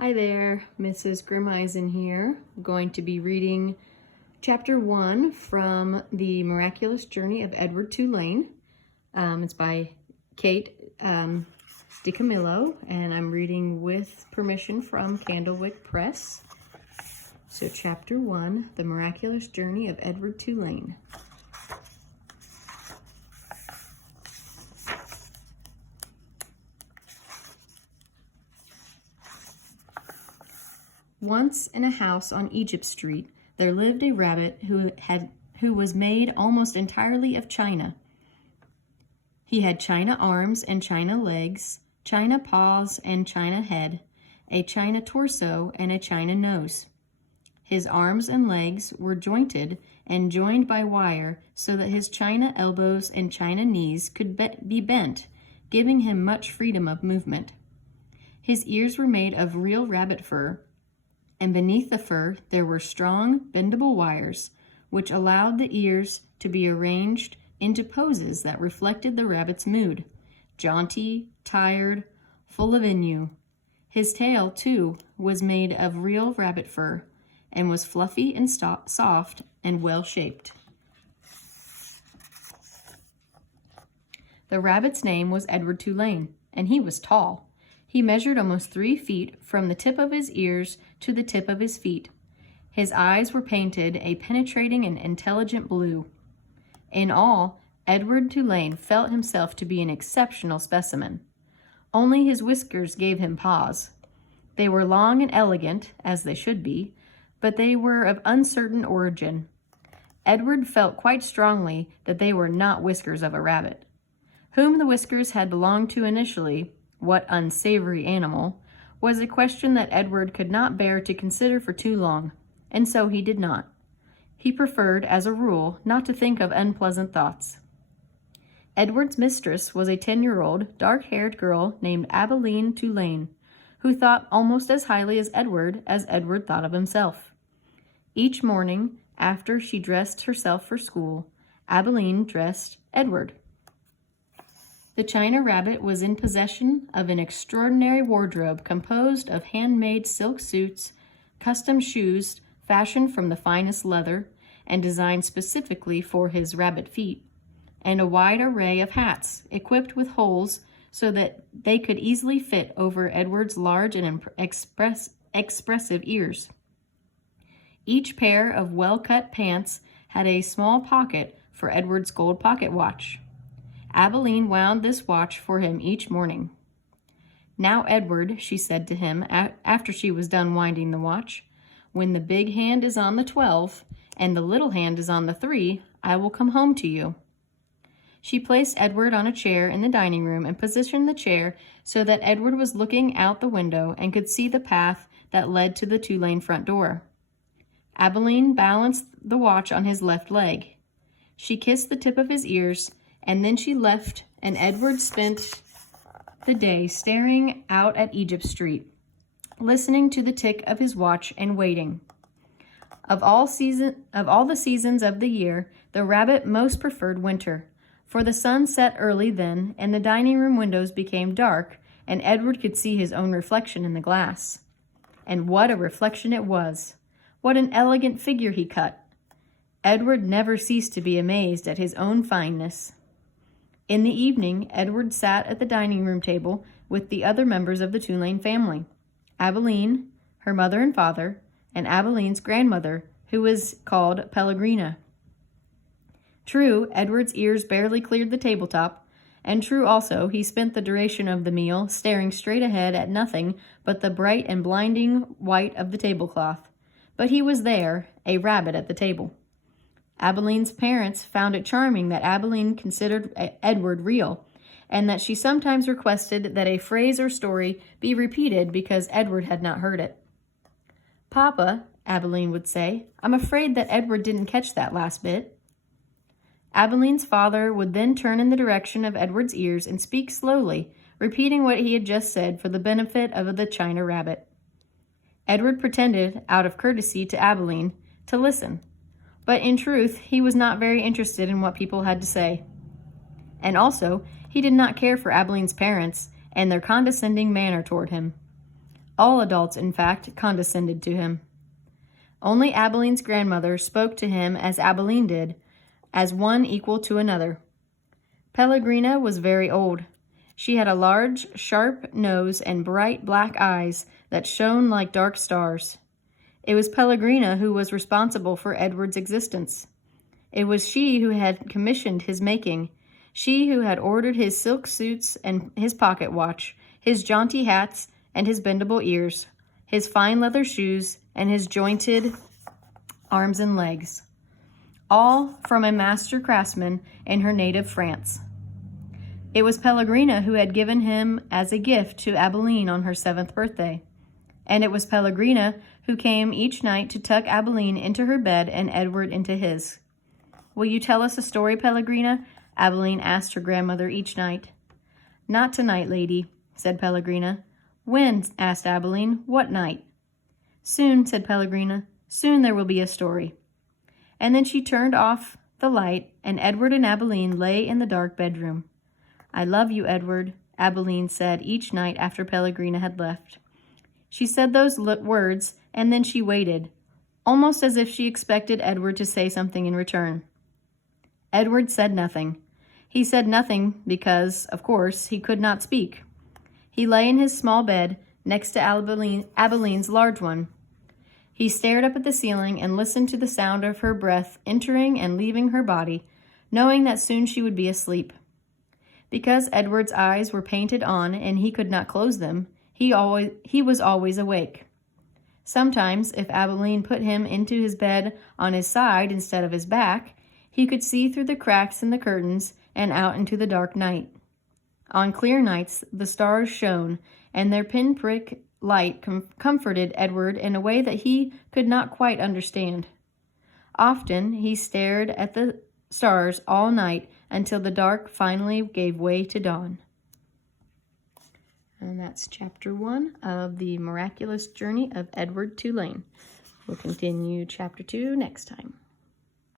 Hi there, Mrs. Grimeisen here. I'm going to be reading Chapter 1 from The Miraculous Journey of Edward Tulane. It's by Kate DiCamillo, and I'm reading with permission from Candlewick Press. So Chapter 1, The Miraculous Journey of Edward Tulane. Once in a house on Egypt Street, there lived a rabbit who was made almost entirely of china. He had china arms and china legs, china paws and china head, a china torso and a china nose. His arms and legs were jointed and joined by wire so that his china elbows and china knees could be bent, giving him much freedom of movement. His ears were made of real rabbit fur, and beneath the fur there were strong, bendable wires, which allowed the ears to be arranged into poses that reflected the rabbit's mood, jaunty, tired, full of ennui. His tail, too, was made of real rabbit fur, and was fluffy and soft and well-shaped. The rabbit's name was Edward Tulane, and he was tall. He measured almost 3 feet from the tip of his ears to the tip of his feet. His eyes were painted a penetrating and intelligent blue. In all, Edward Tulane felt himself to be an exceptional specimen. Only his whiskers gave him pause. They were long and elegant, as they should be, but they were of uncertain origin. Edward felt quite strongly that they were not whiskers of a rabbit. Whom the whiskers had belonged to initially, what unsavory animal, was a question that Edward could not bear to consider for too long, and so he did not. He preferred, as a rule, not to think of unpleasant thoughts. Edward's mistress was a 10-year-old, dark-haired girl named Abilene Tulane, who thought almost as highly as Edward thought of himself. Each morning, after she dressed herself for school, Abilene dressed Edward. The china rabbit was in possession of an extraordinary wardrobe composed of handmade silk suits, custom shoes fashioned from the finest leather and designed specifically for his rabbit feet, and a wide array of hats equipped with holes so that they could easily fit over Edward's large and expressive ears. Each pair of well-cut pants had a small pocket for Edward's gold pocket watch. Abilene wound this watch for him each morning. "Now, Edward," she said to him after she was done winding the watch, "when the big hand is on the 12 and the little hand is on the 3, I will come home to you." She placed Edward on a chair in the dining room and positioned the chair so that Edward was looking out the window and could see the path that led to the Tulane front door. Abilene balanced the watch on his left leg. She kissed the tip of his ears, and then she left, and Edward spent the day staring out at Egypt Street, listening to the tick of his watch and waiting. Of all the seasons of the year, the rabbit most preferred winter, for the sun set early then, and the dining room windows became dark, and Edward could see his own reflection in the glass. And what a reflection it was! What an elegant figure he cut! Edward never ceased to be amazed at his own fineness. In the evening, Edward sat at the dining room table with the other members of the Tulane family, Abilene, her mother and father, and Abilene's grandmother, who was called Pellegrina. True, Edward's ears barely cleared the tabletop, and true also he spent the duration of the meal staring straight ahead at nothing but the bright and blinding white of the tablecloth. But he was there, a rabbit at the table. Abilene's parents found it charming that Abilene considered Edward real, and that she sometimes requested that a phrase or story be repeated because Edward had not heard it. "Papa," Abilene would say, "I'm afraid that Edward didn't catch that last bit." Abilene's father would then turn in the direction of Edward's ears and speak slowly, repeating what he had just said for the benefit of the china rabbit. Edward pretended, out of courtesy to Abilene, to listen. But in truth, he was not very interested in what people had to say. And also, he did not care for Abilene's parents and their condescending manner toward him. All adults, in fact, condescended to him. Only Abeline's grandmother spoke to him as Abeline did, as one equal to another. Pellegrina was very old. She had a large, sharp nose and bright black eyes that shone like dark stars. It was Pellegrina who was responsible for Edward's existence. It was she who had commissioned his making, she who had ordered his silk suits and his pocket watch, his jaunty hats and his bendable ears, his fine leather shoes and his jointed arms and legs, all from a master craftsman in her native France. It was Pellegrina who had given him as a gift to Abeline on her 7th birthday, and it was Pellegrina who came each night to tuck Abeline into her bed and Edward into his. "Will you tell us a story, Pellegrina?" Abeline asked her grandmother each night. "Not tonight, lady," said Pellegrina. "When?" asked Abeline. "What night?" "Soon," said Pellegrina. "Soon there will be a story." And then she turned off the light, and Edward and Abeline lay in the dark bedroom. "I love you, Edward," Abeline said each night after Pellegrina had left. She said those words, and then she waited, almost as if she expected Edward to say something in return. Edward said nothing. He said nothing because, of course, he could not speak. He lay in his small bed next to Abeline's large one. He stared up at the ceiling and listened to the sound of her breath entering and leaving her body, knowing that soon she would be asleep. Because Edward's eyes were painted on and he could not close them, he was always awake. Sometimes, if Abeline put him into his bed on his side instead of his back, he could see through the cracks in the curtains and out into the dark night. On clear nights, the stars shone, and their pinprick light comforted Edward in a way that he could not quite understand. Often he stared at the stars all night until the dark finally gave way to dawn. And that's chapter 1 of the Miraculous Journey of Edward Tulane. We'll continue chapter 2 next time.